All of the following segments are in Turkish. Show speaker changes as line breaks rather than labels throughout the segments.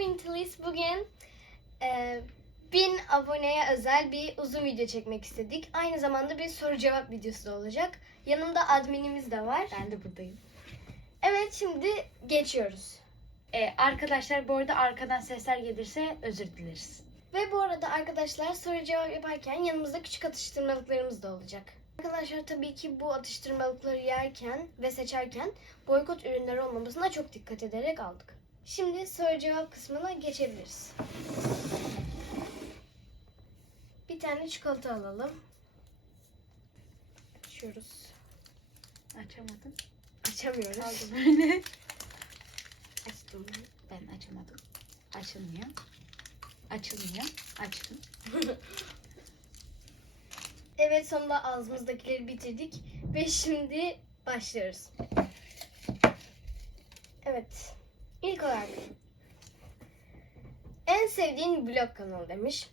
Winterlist bugün e, 1000 aboneye özel bir uzun video çekmek istedik. Aynı zamanda bir soru cevap videosu da olacak. Yanımda adminimiz de var.
Ben de buradayım.
Evet şimdi geçiyoruz.
Ee, arkadaşlar bu arada arkadan sesler gelirse özür dileriz.
Ve bu arada arkadaşlar soru cevap yaparken yanımızda küçük atıştırmalıklarımız da olacak. Arkadaşlar tabii ki bu atıştırmalıkları yerken ve seçerken boykot ürünleri olmamasına çok dikkat ederek aldık. Şimdi soru cevap kısmına geçebiliriz. Bir tane çikolata alalım. Açıyoruz.
Açamadım.
Açamıyoruz.
Aldım öyle.
Açtım.
Ben açamadım. Açılmıyor. Açılmıyor. Açtım.
Evet sonunda ağzımızdakileri bitirdik ve şimdi başlıyoruz. Evet. İlk olarak en sevdiğin vlog kanalı demiş.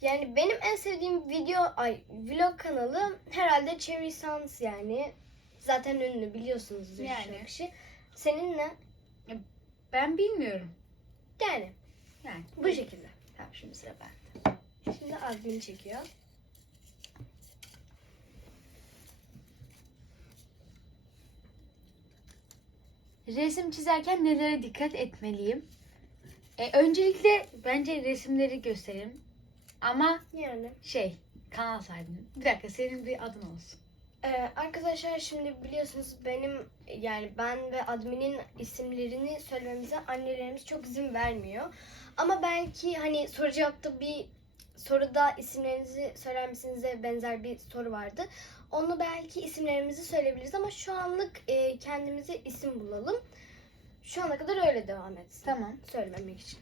Yani benim en sevdiğim video ay vlog kanalı herhalde Cherry Sans yani. Zaten ünlü biliyorsunuz
Yani.
kişi. Senin ne?
Ben bilmiyorum.
Yani
Yani
bu şekilde.
Tamam şimdi sıra bende.
Şimdi Azmin çekiyor.
Resim çizerken nelere dikkat etmeliyim? Ee, öncelikle bence resimleri gösterelim. Ama
Yani.
şey kanal sahibinin. Bir dakika senin bir adın olsun.
Ee, arkadaşlar şimdi biliyorsunuz benim yani ben ve adminin isimlerini söylememize annelerimiz çok izin vermiyor. Ama belki hani soru cevapta bir soruda isimlerinizi söyler misinize benzer bir soru vardı. Onu belki isimlerimizi söyleyebiliriz ama şu anlık e, kendimize isim bulalım. Şu ana kadar öyle devam etsin.
Tamam.
Söylememek için.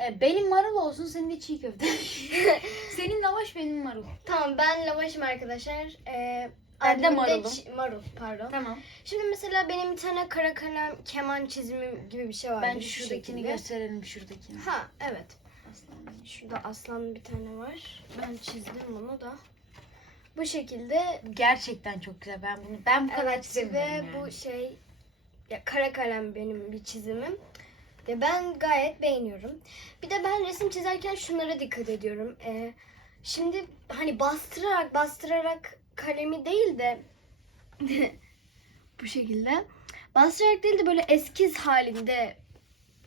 Ee, benim marul olsun senin de çiğ köfte. senin lavaş benim marul.
Tamam ben lavaşım arkadaşlar. Ee,
Ben de marulum.
marul pardon.
Tamam.
Şimdi mesela benim bir tane kara kalem keman çizimim gibi bir şey var.
Bence şuradakini gösterelim şuradakini.
Ha evet.
Aslan.
Şurada aslan bir tane var. Ben çizdim bunu da. Bu şekilde
Gerçekten çok güzel. Ben bunu ben bu kadar
evet,
çizemiyorum
ve
yani.
bu şey ya kara kalem benim bir çizimim. Ve ben gayet beğeniyorum. Bir de ben resim çizerken şunlara dikkat ediyorum. Ee, şimdi hani bastırarak bastırarak kalemi değil de bu şekilde bastırarak değil de böyle eskiz halinde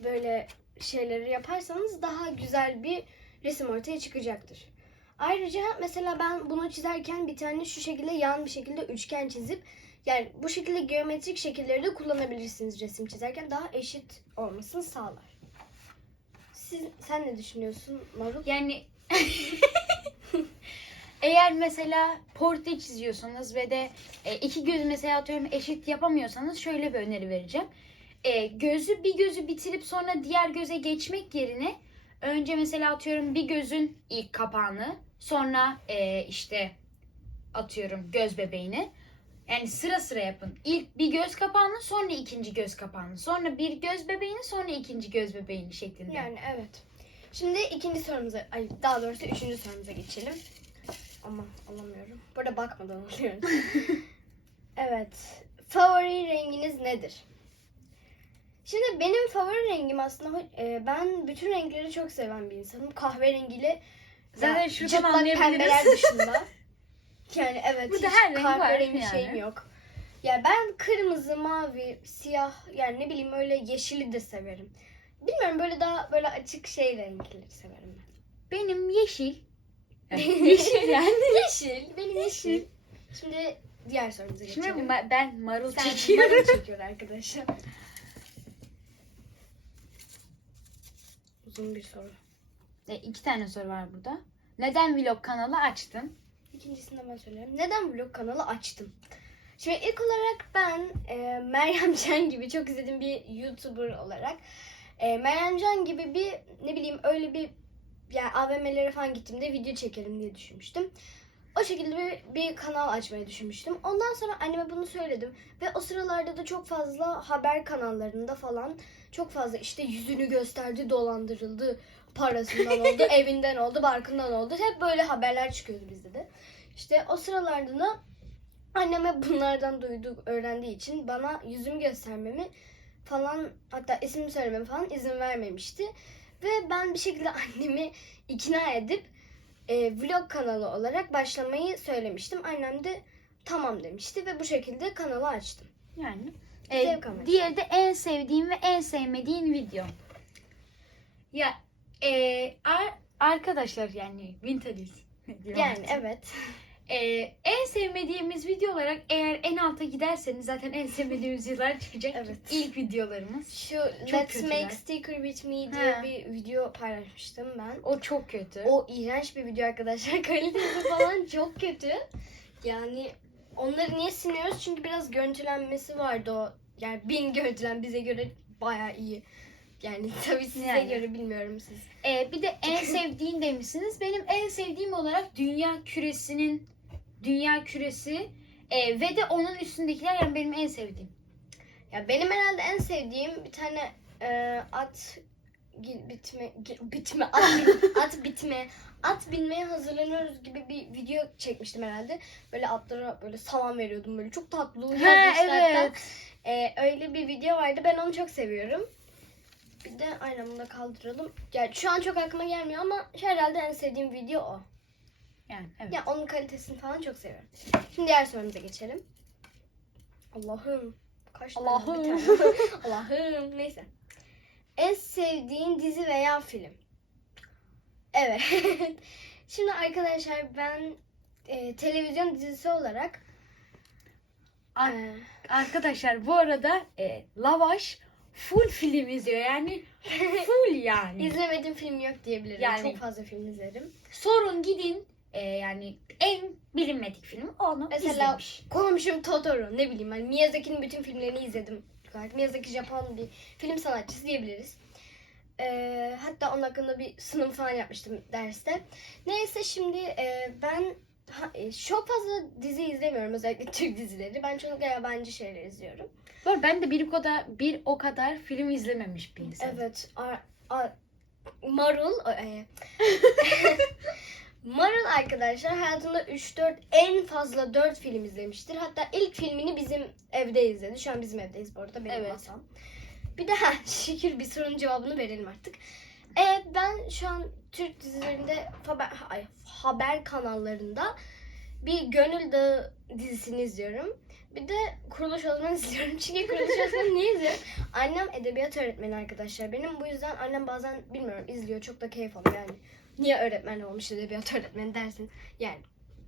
böyle şeyleri yaparsanız daha güzel bir resim ortaya çıkacaktır. Ayrıca mesela ben bunu çizerken bir tane şu şekilde yan bir şekilde üçgen çizip yani bu şekilde geometrik şekilleri de kullanabilirsiniz resim çizerken daha eşit olmasını sağlar. Siz, sen ne düşünüyorsun Marul?
Yani eğer mesela portre çiziyorsanız ve de e, iki göz mesela atıyorum eşit yapamıyorsanız şöyle bir öneri vereceğim. E, gözü bir gözü bitirip sonra diğer göze geçmek yerine önce mesela atıyorum bir gözün ilk kapağını sonra e, işte atıyorum göz bebeğini. Yani sıra sıra yapın. İlk bir göz kapağını sonra ikinci göz kapağını sonra bir göz bebeğini sonra ikinci göz bebeğini şeklinde.
Yani evet. Şimdi ikinci sorumuza, ay daha doğrusu üçüncü sorumuza geçelim. Aman alamıyorum. Burada bakmadan alıyorum. evet. Favori renginiz nedir? Şimdi benim favori rengim aslında e, ben bütün renkleri çok seven bir insanım. Kahverengiyle
Zaten şuradan anlayabiliriz.
pembeler dışında. Yani evet
Burada
hiç
her renk var
kahverengi
yani.
şeyim yok. Ya ben kırmızı, mavi, siyah yani ne bileyim öyle yeşili de severim. Bilmiyorum böyle daha böyle açık şey renkleri severim ben.
Benim yeşil. yeşil yani.
Yeşil, benim yeşil. Şimdi diğer sorumuza geçelim.
Şimdi ma- ben marul
Sen
çekiyorum.
marul çekiyor arkadaşlar. Uzun bir soru.
E, iki tane soru var burada. Neden vlog kanalı açtın?
İkincisini de ben söyleyeyim. Neden vlog kanalı açtım? Şimdi ilk olarak ben e, Meryem Can gibi çok izlediğim bir YouTuber olarak e, Meryem Can gibi bir ne bileyim öyle bir yani AVM'lere falan gittiğimde video çekelim diye düşünmüştüm. O şekilde bir, bir kanal açmayı düşünmüştüm. Ondan sonra anneme bunu söyledim. Ve o sıralarda da çok fazla haber kanallarında falan çok fazla işte yüzünü gösterdi, dolandırıldı, parasından oldu, evinden oldu, barkından oldu. Hep böyle haberler çıkıyordu bizde de. İşte o sıralarda da anneme bunlardan duyduğu, öğrendiği için bana yüzümü göstermemi falan hatta isim söylemem falan izin vermemişti. Ve ben bir şekilde annemi ikna edip e, vlog kanalı olarak başlamayı söylemiştim. Annem de tamam demişti ve bu şekilde kanalı açtım.
Yani. E, diğeri de en sevdiğin ve en sevmediğin video. Ya e, ar- arkadaşlar yani Vintalis.
Yani evet.
E, en sevmediğimiz video olarak eğer en alta giderseniz zaten en sevmediğimiz videolar çıkacak.
Evet.
İlk videolarımız.
Şu Let's
kötüler.
Make Sticker With Me diye
Ha.
bir video paylaşmıştım ben.
O çok kötü.
O iğrenç bir video arkadaşlar. Kalitesi falan çok kötü. Yani onları niye siliyoruz? Çünkü biraz görüntülenmesi vardı o. Yani bin görüntülen bize göre baya iyi. Yani tabii size
Yani.
göre bilmiyorum siz.
E, bir de en sevdiğin demişsiniz. Benim en sevdiğim olarak dünya küresinin dünya küresi e, ve de onun üstündekiler yani benim en sevdiğim.
Ya benim herhalde en sevdiğim bir tane e, at bitme gi- bitme at, at bitme at binmeye hazırlanıyoruz gibi bir video çekmiştim herhalde. Böyle atlara böyle salam veriyordum böyle çok tatlı
Ha,
yazmışlar hatta.
evet.
E, öyle bir video vardı. Ben onu çok seviyorum. Bir de aynen bunu da kaldıralım. Yani şu an çok aklıma gelmiyor ama herhalde en sevdiğim video o.
Yani evet.
Ya onun kalitesini falan çok seviyorum. Şimdi diğer sorumuza geçelim. Allah'ım. Kaç
Allah'ım.
Allah'ım. Neyse. En sevdiğin dizi veya film? Evet. Şimdi arkadaşlar ben e, televizyon dizisi olarak
Ar-
e,
Arkadaşlar bu arada e, Lavaş full film izliyor yani full yani.
izlemediğim film yok diyebilirim.
Yani-
Çok fazla film izlerim.
Sorun gidin e, yani en bilinmedik film onu
Mesela
izlemiş.
komşum Totoro ne bileyim ben Miyazaki'nin bütün filmlerini izledim. Gayet Miyazaki Japon bir film sanatçısı diyebiliriz. Ee, hatta onun hakkında bir sunum falan yapmıştım derste. Neyse şimdi e, ben ha, e, çok fazla dizi izlemiyorum özellikle Türk dizileri. Ben çoğunlukla yabancı şeyler izliyorum.
Arada ben de bir o kadar bir o kadar film izlememiş bir insan.
Evet. A, a- Marul e, Marul arkadaşlar hayatında 3-4 en fazla 4 film izlemiştir. Hatta ilk filmini bizim evde izledi. Şu an bizim evdeyiz bu arada benim
Evet.
masam. Bir de ha, şükür bir sorunun cevabını verelim artık. E, ben şu an Türk dizilerinde haber, ay, haber kanallarında bir Gönül Dağı dizisini izliyorum. Bir de Kuruluş Osman izliyorum. Çünkü Kuruluş Osman'ı niye izliyorum? Annem edebiyat öğretmeni arkadaşlar benim. Bu yüzden annem bazen bilmiyorum izliyor. Çok da keyif alıyor yani. Niye öğretmen olmuş edebiyat öğretmeni dersin. Yani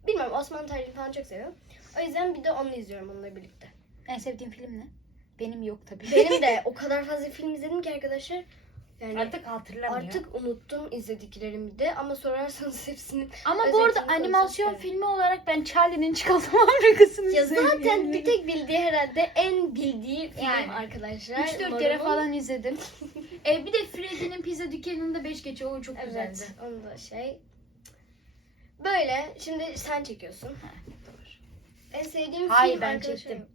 bilmiyorum Osmanlı tarihini falan çok seviyorum. O yüzden bir de onu izliyorum onunla birlikte.
En sevdiğin film ne? Benim yok tabii.
Benim de o kadar fazla film izledim ki arkadaşlar. Yani
artık hatırlamıyor.
artık unuttum izlediklerimi de ama sorarsanız hepsini
Ama bu arada animasyon
isterim.
filmi olarak ben Charlie'nin çikolata fabrikasını
ya
izledim.
zaten bir tek bildiği herhalde en bildiği film
Yani.
arkadaşlar.
3-4 kere falan izledim. e, bir de Freddy'nin pizza dükkanında 5 geçiyor. O çok
Evet,
güzeldi.
onu da şey. Böyle, şimdi sen çekiyorsun. En sevdiğim
Hayır,
film
ben
arkadaşlar.
çektim.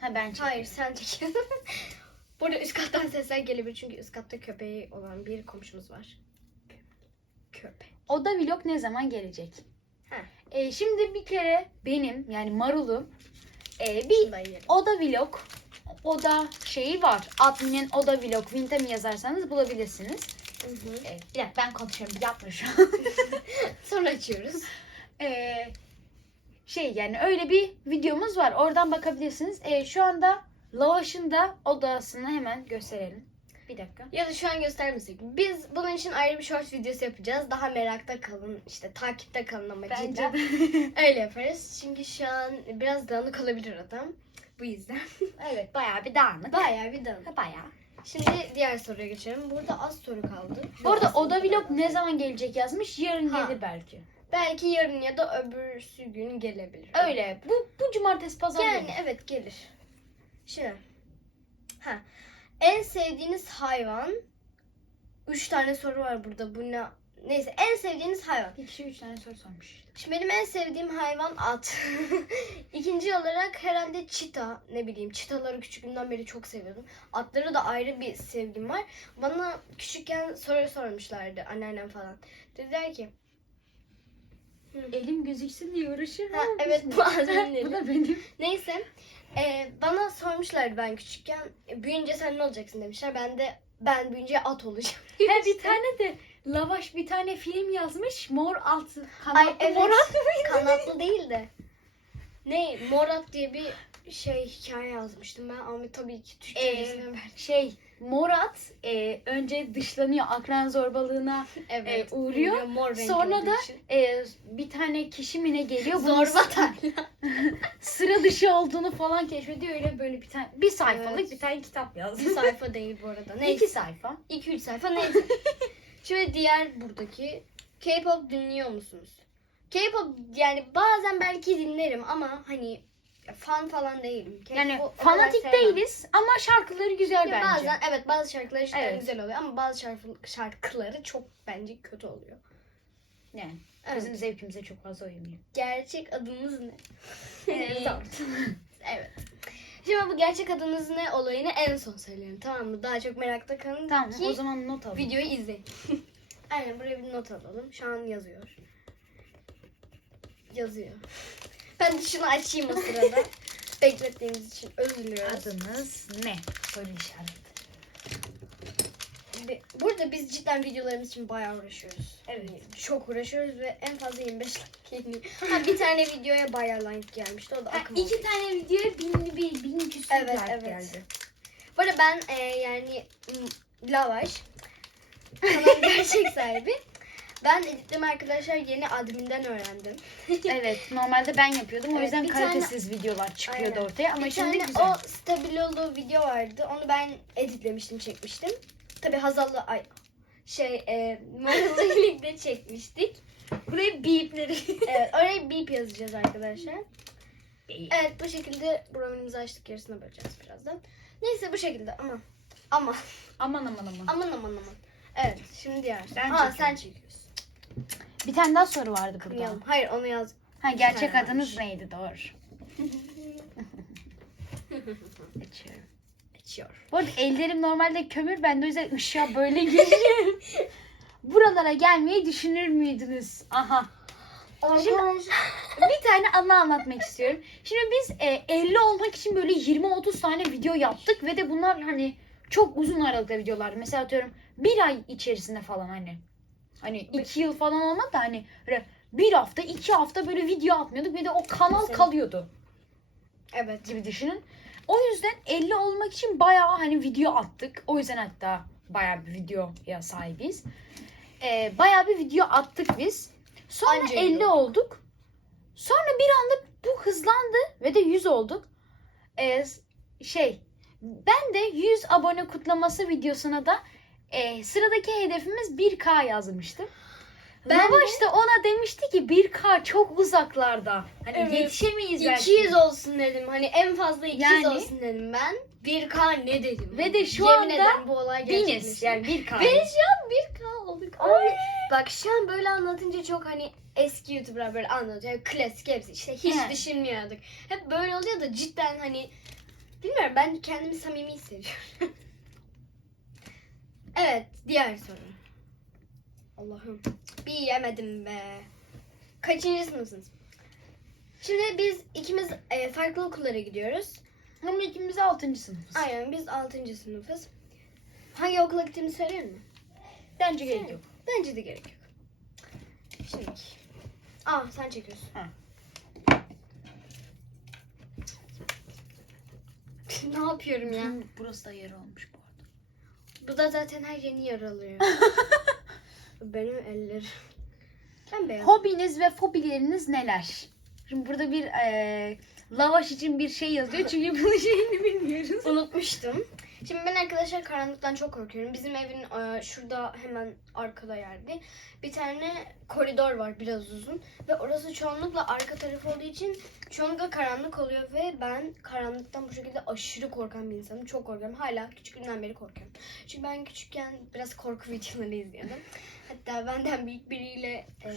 Ha ben çektim.
Hayır, sen çekiyorsun. Burada üst kattan sesler gelebilir çünkü üst katta köpeği olan bir komşumuz var. Köpek.
Oda vlog ne zaman gelecek?
Ha.
E, şimdi bir kere benim yani Marul'un e, bir. Oda vlog Oda şeyi var. Admin'in Oda vlog Vintam yazarsanız bulabilirsiniz.
Hı hı.
E, bir dakika ben konuşuyorum. Yapma şu an.
Sonra açıyoruz.
E, şey yani öyle bir videomuz var. Oradan bakabilirsiniz. E, şu anda Lavaş'ın da odasını hemen gösterelim. Bir dakika.
Ya da şu an göstermesek. Biz bunun için ayrı bir short videosu yapacağız. Daha merakta kalın, işte takipte kalın amacıyla. Öyle yaparız. Çünkü şu an biraz dağınık olabilir adam. Bu yüzden.
evet bayağı bir dağınık.
Bayağı bir dağınık.
Ha, Bayağı.
Şimdi diğer soruya geçelim. Burada az soru kaldı.
Bu arada Oda vlog ne zaman gelecek yazmış. Yarın
Ha.
gelir belki.
Belki yarın ya da öbürsü gün gelebilir.
Öyle. Bu bu cumartesi pazar
Yani
gelir.
evet gelir. Şimdi. Ha. En sevdiğiniz hayvan. Üç tane soru var burada. Bu ne? Neyse en sevdiğiniz hayvan.
Bir kişi üç tane soru sormuş.
Şimdi benim en sevdiğim hayvan at. İkinci olarak herhalde çita. Ne bileyim çitaları küçüklüğümden beri çok seviyordum. Atları da ayrı bir sevgim var. Bana küçükken soru sormuşlardı anneannem falan. Dediler ki
Elim gözüksün diye uğraşır
Ha, evet, bu
bu da benim.
neyse Ee, bana sormuşlardı ben küçükken. "E, Büyüyünce sen ne olacaksın demişler. Ben de ben büyüyünce at olacağım.
He bir tane de Lavaş bir tane film yazmış. Mor altı kanatlı
Ay evet.
mor altı.
Kanatlı değil de. Ne? Morat diye bir şey hikaye yazmıştım ben ama tabii ki
Ee,
Türkçesine ver.
şey Morat e, önce dışlanıyor akran zorbalığına
Evet.
e, uğruyor.
Mor
Sonra da e, bir tane kişi mi ne geliyor
Zorba
sıra, dışı olduğunu falan keşfediyor öyle böyle bir tane bir sayfalık
Evet.
bir tane kitap yazdı.
Bir sayfa değil bu arada. Neyse.
İki sayfa.
2-3 sayfa neyse. Şimdi diğer buradaki K-pop dinliyor musunuz? K-pop yani bazen belki dinlerim ama hani fan falan değilim. K-pop
Yani
o
fanatik değiliz ama şarkıları güzel
Ya
bence.
bazen evet bazı şarkıları cidden
Evet.
güzel oluyor ama bazı şarkı, şarkıları çok bence kötü oluyor.
Yani
Evet.
bizim zevkimize çok fazla uymuyor.
Gerçek adınız ne?
Evet.
Şimdi bu gerçek adınız ne olayını en son söyleyelim tamam mı? Daha çok merakta kalın
Tamam
ki
o zaman not alalım.
videoyu izleyin. Aynen buraya bir not alalım. Şu an yazıyor. Yazıyor. Ben de şunu açayım o sırada. Beklettiğimiz için özür diliyoruz.
Adınız ne? Soru işareti.
Bi- Burada biz cidden videolarımız için bayağı uğraşıyoruz.
Evet.
Çok uğraşıyoruz ve en fazla 25 like geliyor. Ha, bir tane videoya bayağı like gelmişti. O da
Ha,
akım oldu.
iki tane videoya bin, bin, bin küsur
Evet,
like
evet.
geldi.
Bu arada ben e, yani m, Lavaş kanalın gerçek sahibi. Ben editleme arkadaşlar yeni adminden öğrendim.
Evet normalde ben yapıyordum o
Evet,
yüzden
bir tane-
kalitesiz videolar çıkıyordu
Aynen.
ortaya ama
bir
şimdi
tane
güzel.
o stabil olduğu video vardı. Onu ben editlemiştim, çekmiştim. Tabi Hazal'la ay şey e, Marul'la birlikte çekmiştik.
Buraya bipleri.
Evet, oraya beep yazacağız arkadaşlar. Evet bu şekilde programımızı açtık yarısına böleceğiz birazdan. Neyse bu şekilde ama ama
aman aman aman.
aman aman aman. Evet şimdi diğer.
Ben
Aa, sen çekiyorsun.
Bir tane daha soru vardı burada.
Kırmayalım. Hayır onu yaz.
Ha gerçek
tane
adınız neydi doğru. Açıyorum.
Açıyor.
Bu arada ellerim normalde kömür ben de o yüzden ışığa böyle giriyorum. Buralara gelmeyi düşünür müydünüz? Aha. Bir tane anı anlatmak istiyorum. Şimdi biz e, 50 olmak için böyle 20-30 tane video yaptık ve de bunlar hani çok uzun aralıkta videolar. Mesela atıyorum bir ay içerisinde falan hani. Hani iki yıl falan olmadı da hani bir hafta iki hafta böyle video atmıyorduk ve de o kanal
Mesela-
kalıyordu
Evet.
gibi düşünün. O yüzden 50 olmak için bayağı hani video attık. O yüzden hatta bayağı bir videoya sahibiz. Ee, bayağı bir video attık biz. Sonra
Anca
50
elli
olduk. Sonra bir anda bu hızlandı ve de 100 olduk. Ee, şey ben de 100 abone kutlaması videosuna da e, sıradaki hedefimiz 1K yazmıştım.
Ben de-
işte ona demişti ki 1K çok uzaklarda. Hani
Evet.
yetişemeyiz belki.
200 olsun dedim. Hani en fazla 200
Yani-
olsun dedim ben. 1K ne dedim?
Ve de şu
Yemin
anda
ederim bu olay
Biniz
gerçekleşti.
yani 1K.
Ve şu an 1K olduk. Ay. Bak şu an böyle anlatınca çok hani eski YouTuber'lar böyle anlatıyor. Yani klasik hepsi işte hiç
Evet.
düşünmüyorduk. Hep böyle oluyor da cidden hani bilmiyorum ben kendimi samimi hissediyorum. evet diğer soru. Allah'ım bir yemedim be. Kaçıncı sınıfsınız? Şimdi biz ikimiz e, farklı okullara gidiyoruz.
Ama ikimiz de 6. sınıfız.
Aynen biz 6. sınıfız. Hangi okula gittiğimizi söyleyelim mi?
Bence gerek yok.
Bence de gerek yok. Şimdi. Aa sen çekiyorsun.
Ha.
ne yapıyorum ya?
Burası da yer olmuş bu
da zaten her yerini yaralıyor. Benim ellerim. Ben beyaz.
Hobiniz ve fobileriniz neler? Şimdi burada bir eee, lavaş için bir şey yazıyor çünkü bunun şeyini bilmiyoruz.
Unutmuştum. Şimdi ben arkadaşlar karanlıktan çok korkuyorum. Bizim evin e, şurada hemen arkada yerde bir tane koridor var biraz uzun ve orası çoğunlukla arka tarafı olduğu için çoğunlukla karanlık oluyor ve ben karanlıktan bu şekilde aşırı korkan bir insanım. Çok korkuyorum. Hala küçüklüğümden beri korkuyorum. Çünkü ben küçükken biraz korku videoları izliyordum. Hatta benden büyük biriyle e,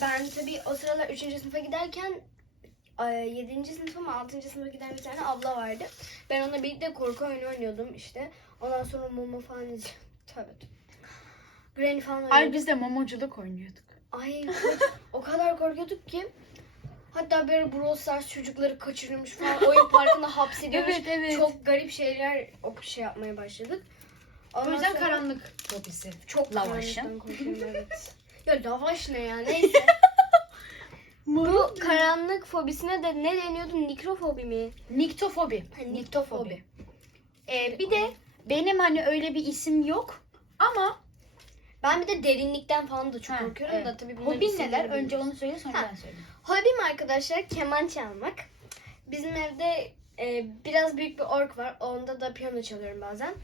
ben tabii o sıralar 3. sınıfa giderken 7. sınıfa mı 6. sınıfa giden bir tane abla vardı. Ben onunla birlikte korku oyunu oynuyordum işte. Ondan sonra Momo falan izliyordum. Tövbe. Granny falan
Ay
oynuyordum.
biz de mamoculuk oynuyorduk.
Ay o kadar korkuyorduk ki. Hatta böyle Brawl Stars çocukları kaçırılmış falan oyun parkında hapsediyormuş.
Evet, evet.
Çok garip şeyler o şey yapmaya başladık.
O
Ondan
yüzden
sonra-
karanlık fobisi.
çok
Lavaşın.
evet. ya lavaş ne ya neyse. Bu karanlık fobisine de ne deniyordu? Nikrofobi mi?
Niktofobi.
Ha, niktofobi.
Ee, bir de benim hani öyle bir isim yok ama
Ben bir de derinlikten falan da çok
Ha,
korkuyorum
evet.
da tabii bunların
hobin
isimleri
neler?
bilmiyorum.
Önce onu söyle sonra
Ha.
ben söyleyeyim.
Hobim arkadaşlar keman çalmak. Bizim evde e, biraz büyük bir ork var. Onda da piyano çalıyorum bazen.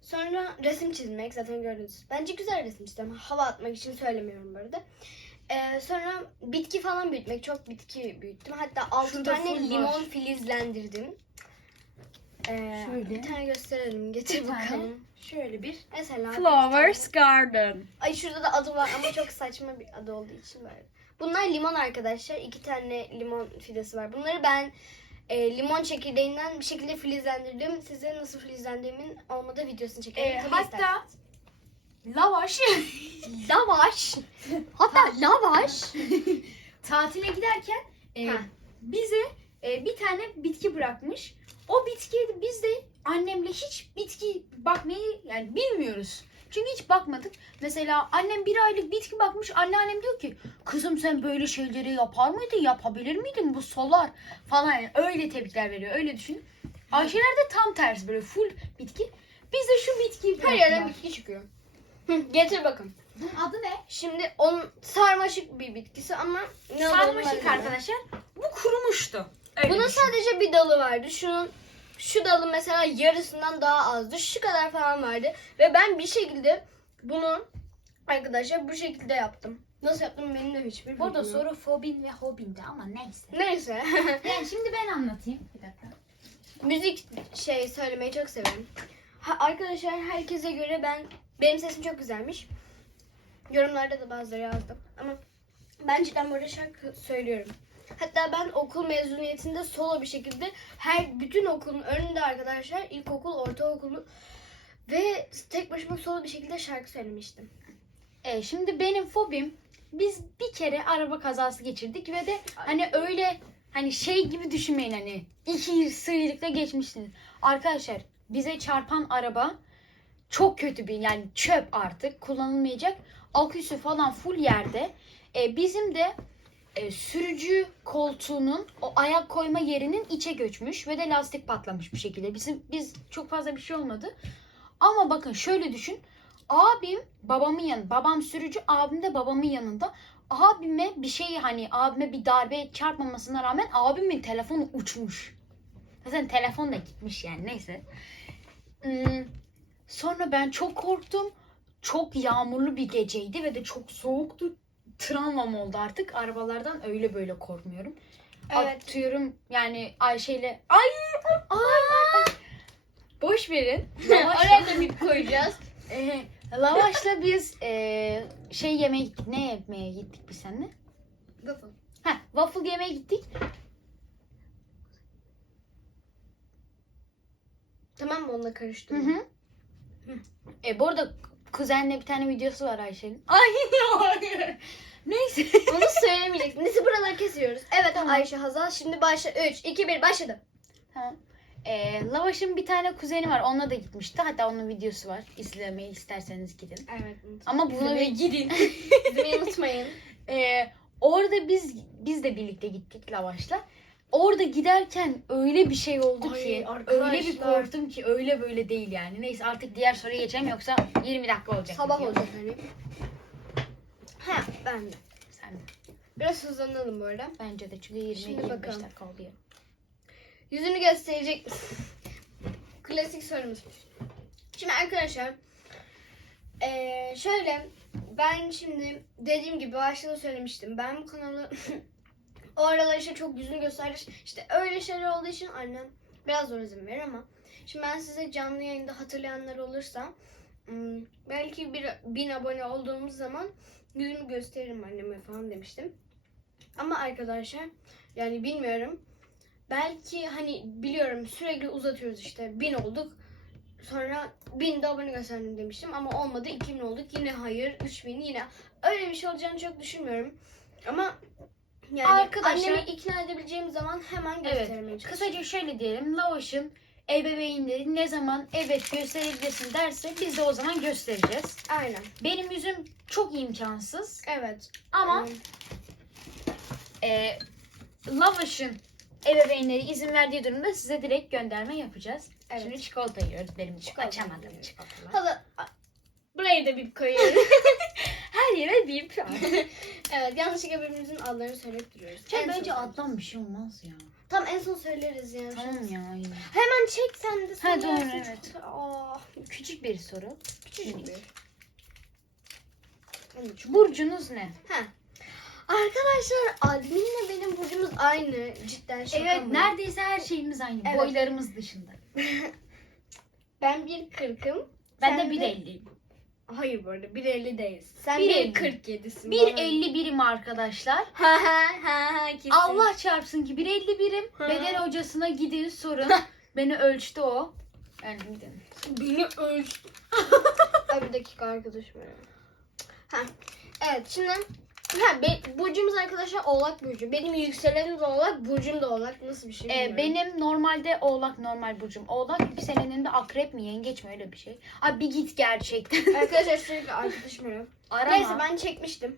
Sonra resim çizmek zaten gördünüz. Bence güzel resim çiziyorum. Hava atmak için söylemiyorum bu arada. E, sonra bitki falan büyütmek. Çok bitki büyüttüm. Hatta 6
Şurada
tane
full var.
limon filizlendirdim. E,
Şöyle.
Bir tane gösterelim. Getir
Bir tane.
bakalım.
Şöyle bir
Mesela.
Flowers Garden.
Ay şurada da adı var ama çok saçma bir adı olduğu için böyle. Bunlar limon arkadaşlar. İki tane limon fidesi var. Bunları ben e, limon çekirdeğinden bir şekilde filizlendirdim. Size nasıl filizlendiğimin olmadı videosunu çekerim.
Ee,
Tabii
hatta
isterseniz. lavaş. Hatta lavaş.
tatile giderken e,
Ha.
bize e, bir tane bitki bırakmış. O bitkiye de biz de annemle hiç bitki bakmayı yani bilmiyoruz. Çünkü hiç bakmadık. Mesela annem bir aylık bitki bakmış. Anneannem diyor ki kızım sen böyle şeyleri yapar mıydın? Yapabilir miydin? Bu solar falan. Yani öyle tepkiler veriyor. Öyle düşün. Ayşeler de tam tersi böyle full bitki. Biz de şu bitkiyi
Her
bıraktılar.
yerden bitki çıkıyor. Hı, getir bakın.
Adı ne?
Şimdi onun sarmaşık bir bitkisi ama ne
Sarmaşık arkadaşlar. Bu kurumuştu. Öyle
Bunun
düşün.
sadece bir dalı vardı. Şunun şu dalı mesela yarısından daha azdı. Şu kadar falan vardı. Ve ben bir şekilde bunu arkadaşlar bu şekilde yaptım. Nasıl yaptım benim de hiçbir
Burada
fikrim yok.
soru fobin ve hobindi ama neyse.
Neyse.
Yani şimdi ben anlatayım. Bir dakika.
Müzik şey söylemeyi çok severim. Ha, arkadaşlar herkese göre ben benim sesim çok güzelmiş. Yorumlarda da bazıları yazdım. Ama ben cidden burada şarkı söylüyorum. Hatta ben okul mezuniyetinde solo bir şekilde her bütün okulun önünde arkadaşlar ilkokul, ortaokulu ve tek başıma solo bir şekilde şarkı söylemiştim.
E, şimdi benim fobim biz bir kere araba kazası geçirdik ve de hani öyle hani şey gibi düşünmeyin hani iki sıyrıkta geçmişsiniz. Arkadaşlar bize çarpan araba çok kötü bir yani çöp artık kullanılmayacak. Aküsü falan full yerde. E, bizim de e, sürücü koltuğunun o ayak koyma yerinin içe göçmüş ve de lastik patlamış bir şekilde. Bizim biz çok fazla bir şey olmadı. Ama bakın şöyle düşün. Abim babamın yanı, babam sürücü, abim de babamın yanında. Abime bir şey hani abime bir darbe çarpmamasına rağmen abimin telefonu uçmuş. Zaten telefon da gitmiş yani neyse. Hmm, sonra ben çok korktum. Çok yağmurlu bir geceydi ve de çok soğuktu. Travmam oldu artık. Arabalardan öyle böyle korkmuyorum.
Evet.
Atıyorum yani Ayşe'yle ay ay, ay, ay. boş verin. Lavaşla,
Oraya da bir koyacağız.
Ee, lavaşla biz ee, şey yemeye gittik. Ne yemeye gittik biz seninle?
Waffle.
Ha, waffle yemeye gittik.
Tamam mı onunla
Hı
karıştırdım.
hı. E bu arada kuzenle bir tane videosu var Ayşe'nin. Ay hayır. Neyse.
Onu söylemeyeceksin. Neyse buraları kesiyoruz. Evet
Tamam.
Ayşe Hazal şimdi başla. 3, 2, 1 başladı.
Tamam. Ee, Lavaş'ın bir tane kuzeni var. Onunla da gitmişti. Hatta onun videosu var. İzlemeyi isterseniz gidin.
Evet.
Ama buna
İzlemeyi
bir gidin.
İzlemeyi unutmayın.
Ee, orada biz biz de birlikte gittik Lavaş'la. Orada giderken öyle bir şey oldu
Ay,
ki,
arkadaşlar.
öyle bir korktum ki öyle böyle değil yani. Neyse artık diğer soruya geçelim yoksa 20 dakika olacak.
Sabah
video.
olacak hani. Ha ben de.
Sen de.
Biraz hızlanalım bu arada.
Bence de çünkü 20
Şimdi
25
bakalım.
dakika oldu ya.
Yüzünü gösterecek. Klasik sorumuz. Şimdi arkadaşlar. eee, şöyle ben şimdi dediğim gibi başta söylemiştim. Ben bu kanalı o aralar işte çok yüzünü gösterdi. İşte öyle şeyler olduğu için annem biraz zor izin verir ama şimdi ben size canlı yayında hatırlayanlar olursa hmm, belki bir bin abone olduğumuz zaman yüzümü gösteririm anneme falan demiştim. Ama arkadaşlar yani bilmiyorum. Belki hani biliyorum sürekli uzatıyoruz işte bin olduk. Sonra bin de abone gösterdim demiştim ama olmadı 2000 olduk yine hayır 3000 yine öyle bir şey olacağını çok düşünmüyorum. Ama Yani
Arkadaşlar-
annemi ikna edebileceğim zaman hemen
Evet.
göstermeye çalışıyorum.
Kısaca şöyle diyelim. Lavaş'ın ebeveynleri ne zaman evet gösterebilirsin derse biz de o zaman göstereceğiz.
Aynen.
Benim yüzüm çok imkansız
Evet.
ama
Ee,
e, Lavaş'ın ebeveynleri izin verdiği durumda size direkt gönderme yapacağız.
Evet.
Şimdi çikolata yiyoruz. Benim bu
Çikolata
açamadım
yiyoruz.
çikolatalar.
Hala burayı da bir koyuyorum.
Her yere bip.
evet yanlışlıkla birbirimizin adlarını söyleyip duruyoruz.
Şey
En son
bence addan bir şey olmaz ya.
Tam en son söyleriz yani.
Tamam ya. yine.
Hemen çek sen de. sen
doğru, evet.
Aa,
Küçük bir soru.
küçücük bir. Çok-
Burcunuz ne?
Ha. Arkadaşlar adminle benim burcumuz aynı. Cidden şaka
Evet
mı?
neredeyse her şeyimiz aynı.
Evet.
Boylarımız dışında.
Ben 1.40'ım.
Ben
Sen
de 1.50'yim.
Hayır bu arada 1.50 değiliz. Sen
1.50.
1.47'sin.
1.50 birim arkadaşlar.
Ha ha ha ha kesin.
Allah çarpsın ki 1.50 birim.
Hı.
Beden hocasına gidin sorun. Beni ölçtü o. Yani gidin.
Beni ölçtü. Ay bir dakika arkadaşım. Ha. Evet şimdi ha, be, burcumuz arkadaşlar oğlak burcu. Benim yükselenim de oğlak, burcum da oğlak. Nasıl bir şey
Ee, benim normalde oğlak normal burcum. Oğlak yükselenin de akrep mi yengeç mi öyle bir şey. Abi bir git gerçekten.
Arkadaşlar sürekli arkadaşım arıyor.
Arama.
Neyse ben çekmiştim.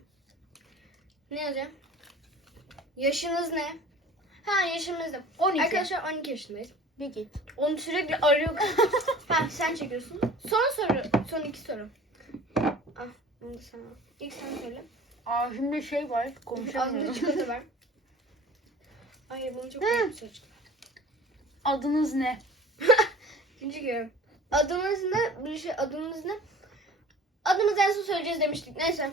Ne yazıyor? Yaşınız ne? Ha yaşımız ne?
12.
Arkadaşlar 12 yaşındayız.
bir git.
Onu sürekli arıyor. ha sen çekiyorsun. Son soru. Son iki soru. Ah bunu sana. İlk sen söyle.
Şimdi şey var konuşamıyorum.
çikolata var. Ay bunu çok seçtim.
Adınız ne?
İkinci görüyorum. Adınız ne? Bir şey adınız ne? Adımızı en son söyleyeceğiz demiştik. Neyse.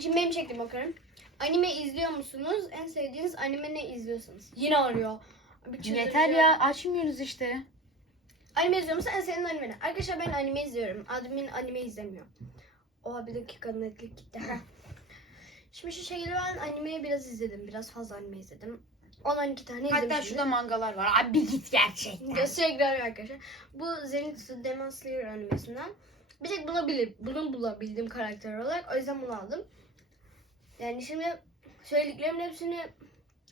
Şimdi benim çektiğim bakarım. Anime izliyor musunuz? En sevdiğiniz anime ne izliyorsunuz? Yine arıyor. Bir
Yeter ya açmıyoruz işte.
Anime izliyor musun? En sevdiğin anime ne? Arkadaşlar ben anime izliyorum. Admin anime izlemiyor. Oha bir dakika netlik gitti. Şimdi şu şekilde ben animeyi biraz izledim. Biraz fazla anime izledim. 10-12 tane izlemişim.
Hatta şurada mangalar var. Abi git gerçekten.
Göstereyim arkadaşlar. Bu Zenitsu Demon Slayer animesinden. Bir tek bunu bilip, bunu bulabildim karakter olarak. O yüzden bunu aldım. Yani şimdi söylediklerimin hepsini,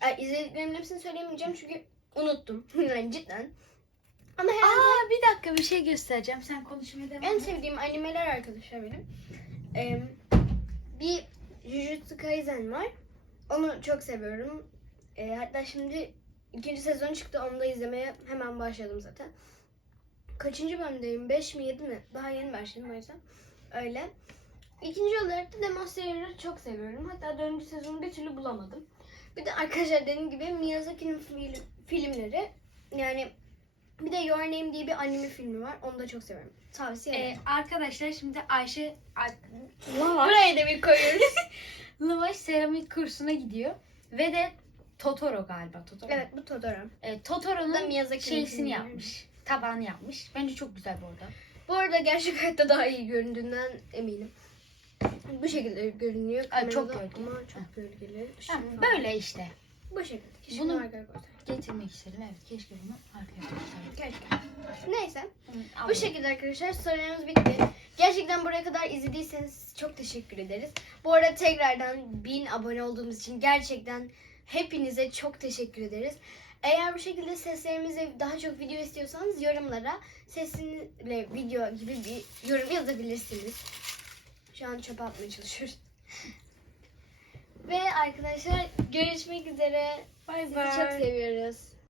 ay, izlediklerimin hepsini söyleyemeyeceğim çünkü unuttum. yani cidden. Ama herhalde
Aa bir dakika bir şey göstereceğim. Sen konuşmaya devam
en sevdiğim animeler arkadaşlar benim. Ee, bir Jujutsu Kaisen var. Onu çok seviyorum. Ee, hatta şimdi ikinci sezon çıktı. Onu da izlemeye hemen başladım zaten. Kaçıncı bölümdeyim? 5 mi 7 mi? Daha yeni başladım o yüzden. Öyle. İkinci olarak da Demon Slayer'ı çok seviyorum. Hatta dördüncü sezonu bir türlü bulamadım. Bir de arkadaşlar dediğim gibi Miyazaki'nin film, filmleri yani bir de Your Name diye bir anime filmi var. Onu da çok seviyorum. Tavsiye
Ee,
ederim.
arkadaşlar şimdi Ayşe Ay-
Buraya da bir koyuyoruz.
Lavaş seramik kursuna gidiyor. Ve de Totoro galiba. Totoro.
evet bu Totoro.
Ee, Totoro'nun
Miyazaki'nin
şeysini yapmış. Tabağını yapmış. Bence çok güzel bu arada.
Bu arada gerçek hayatta daha iyi göründüğünden eminim. Bu şekilde görünüyor.
Ay, çok gölgeli.
Ama çok gölgeli.
Tamam,
Işık
böyle işte.
Bu şekilde. Keşke
Bunu-
arkaya.
Getirmek istedim. Evet keşke bunu arkaya koysaydım.
Keşke. Neyse.
Bunu
Bu şekilde arkadaşlar sorularımız bitti. Gerçekten buraya kadar izlediyseniz çok teşekkür ederiz. Bu arada tekrardan 1000 abone olduğumuz için gerçekten hepinize çok teşekkür ederiz. Eğer bu şekilde seslerimize daha çok video istiyorsanız yorumlara sesinle video gibi bir yorum yazabilirsiniz. Şu an çöpe atmaya çalışıyoruz. Ve arkadaşlar görüşmek üzere.
Bay
Sizi
bay.
çok seviyoruz.